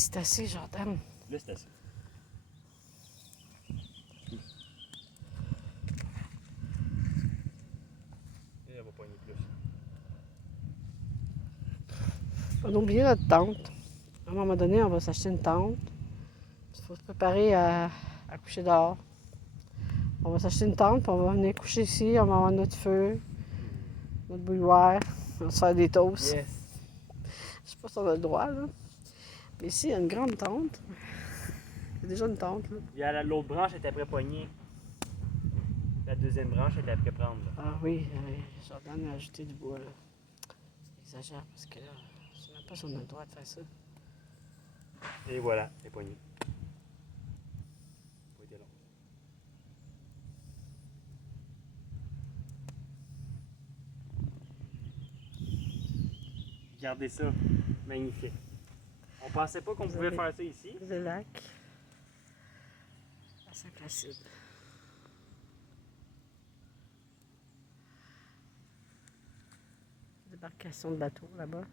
C'est assez, Jordan. Là, c'est assez. Et elle va pogner plus. On a oublié notre tente. À un moment donné, on va s'acheter une tente. Il faut se préparer à coucher dehors. On va s'acheter une tente, puis on va venir coucher ici. On va avoir notre feu, notre bouilloire. On va se faire des toasts. Yes! Je sais pas si on a le droit, là. Mais ici, il y a une grande tente. Il y a déjà une tente, là. Il y a l'autre branche était après poignée. La deuxième branche était après prendre. Là. Ah oui, Jordan a ajouté du bois, là. Il exagère, parce que là, je sais même pas si on a le droit de faire ça. Et voilà, elle est poignée. Pas été long. Regardez ça, magnifique. On pensait pas qu'on pouvait faire ça ici. Le lac. À Saint-Placide. Débarcation de bateau là-bas.